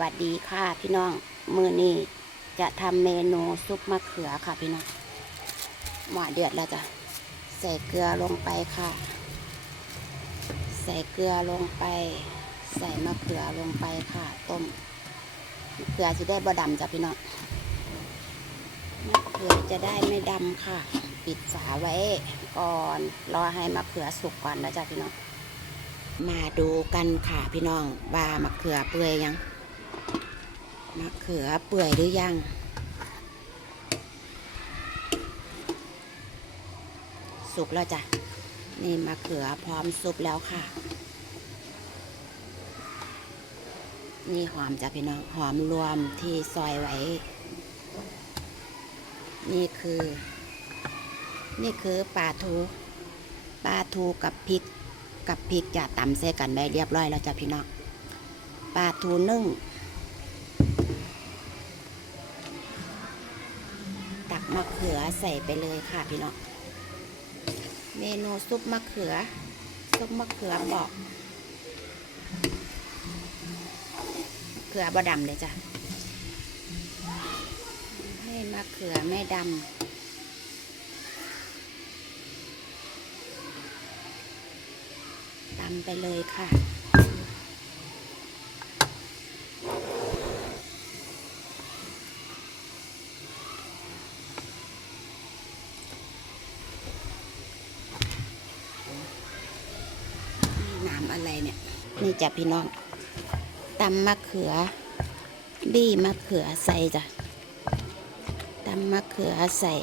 วัสดีค่ะพี่น้องมือนี้จะทำเมนูซุปมะเขือค่ะพี่น้องหม้อเดือดแล้วจ้ะใส่เกลือลงไปค่ะ ใส่เกลือลงไป ใส่มะเขือลงไปค่ะ ต้มมะเขือจะได้บ่ดำจ้ะพี่น้องมะเขือจะได้ไม่ดำค่ะ ปิดฝาไว้ก่อนรอให้มะเขือสุกก่อนนะจ้ะพี่น้องมาดูกันค่ะพี่น้องว่ามะเขือเปื่อยยัง มะเขือเปื่อยหรือยัง สุกแล้วจ้ะ นี่มะเขือพร้อมซุปแล้วค่ะ นี่หอมจ้ะพี่น้อง หอมรวมที่ซอยไว้ นี่คือ นี่คือปลาทูปลาทูกับพริก กับพริกจะตำใส่กันไว้เรียบร้อยแล้วจ้ะพี่น้องปลาทูนึ่ง ตัก มะเขือใส่ไปเลยค่ะพี่น้องเมนูซุปมะเขือ ซุปมะเขือบอกมะเขือบดำเลยจ้ะให้มะเขือไม่ดำตำไปเลยค่ะ น้ำอะไรเนี่ย นี่จ้ะพี่น้องตำมะเขือ บี้มะเขือใส่จ้ะตำมะเขือใส่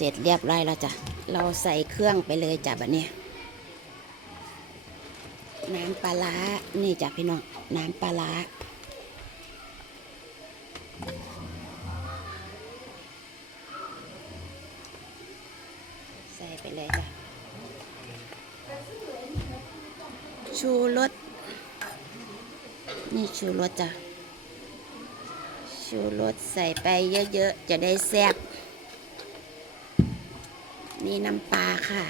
เสร็จเรียบร้อยแล้วจ้ะ เราใส่เครื่องไปเลยจ้ะแบัดนี้น้ำปลาร้านี่จ้ะพี่น้อง น้ำปลาร้าใส่ไปเลยจ้ะ ชูรส นี่ชูรสจ้ะ ชูรสใส่ไปเยอะๆ จะได้แซ่บ นี่น้ำปลาค่ะ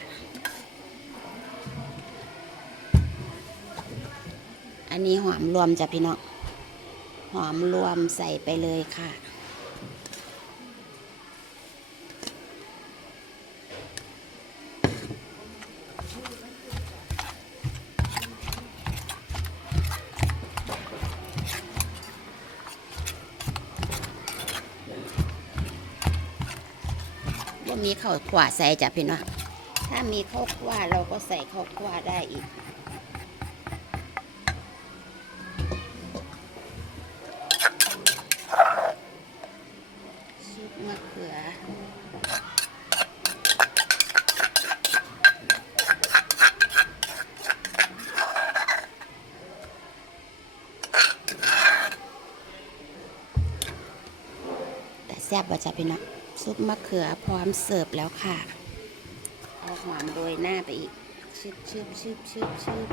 อันนี้หอมรวมจ้ะพี่น้อง หอมรวมใส่ไปเลยค่ะ ว่ามีข้าวขวาใส่จ้ะพี่น้องถ้ามีข้าวขวาเราก็ใส่ข้าวขวาได้อีกซุปมะเขือแต่แซ่บว่าจะพี่น้อง ซุปมะเขือพร้อมเสิร์ฟแล้วค่ะ เอาหอมโรยหน้าไปอีกชึบชึบชึบชึบชึบ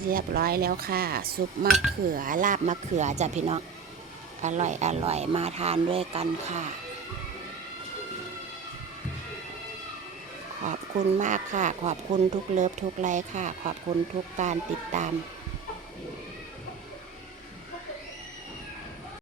เรียบร้อยแล้วค่ะ ซุปมะเขือลาบมะเขือจ้ะพี่น้องอร่อยอร่อยมาทานด้วยกันค่ะ ขอบคุณมากค่ะ ขอบคุณทุกเลิฟทุกไลค์ค่ะ ขอบคุณทุกการติดตาม